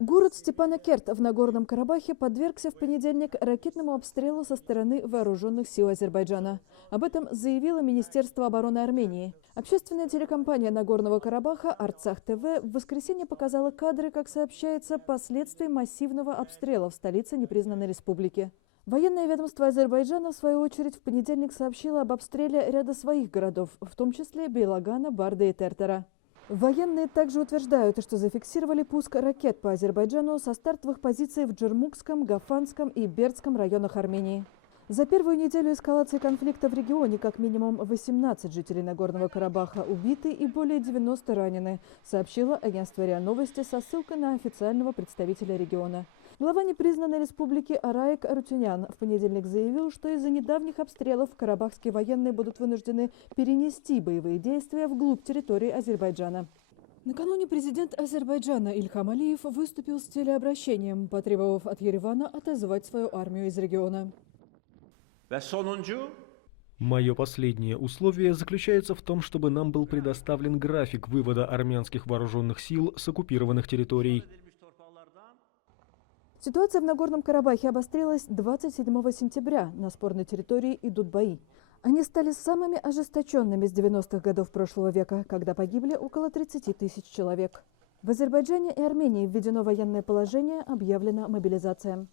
Город Степанакерт в Нагорном Карабахе подвергся в понедельник ракетному обстрелу со стороны вооруженных сил Азербайджана. Об этом заявило Министерство обороны Армении. Общественная телекомпания Нагорного Карабаха «Арцах ТВ» в воскресенье показала кадры, как сообщается, последствий массивного обстрела в столице непризнанной республики. Военное ведомство Азербайджана, в свою очередь, в понедельник сообщило об обстреле ряда своих городов, в том числе Бейлагана, Барды и Тертера. Военные также утверждают, что зафиксировали пуск ракет по Азербайджану со стартовых позиций в Джермукском, Гафанском и Бердском районах Армении. За первую неделю эскалации конфликта в регионе как минимум 18 жителей Нагорного Карабаха убиты и более 90 ранены, сообщило агентство РИА Новости со ссылкой на официального представителя региона. Глава непризнанной республики Араик Арутюнян в понедельник заявил, что из-за недавних обстрелов карабахские военные будут вынуждены перенести боевые действия вглубь территории Азербайджана. Накануне президент Азербайджана Ильхам Алиев выступил с телеобращением, потребовав от Еревана отозвать свою армию из региона. Мое последнее условие заключается в том, чтобы нам был предоставлен график вывода армянских вооруженных сил с оккупированных территорий. Ситуация в Нагорном Карабахе обострилась 27 сентября. На спорной территории идут бои. Они стали самыми ожесточенными с 90-х годов прошлого века, когда погибли около 30 тысяч человек. В Азербайджане и Армении введено военное положение, объявлена мобилизация.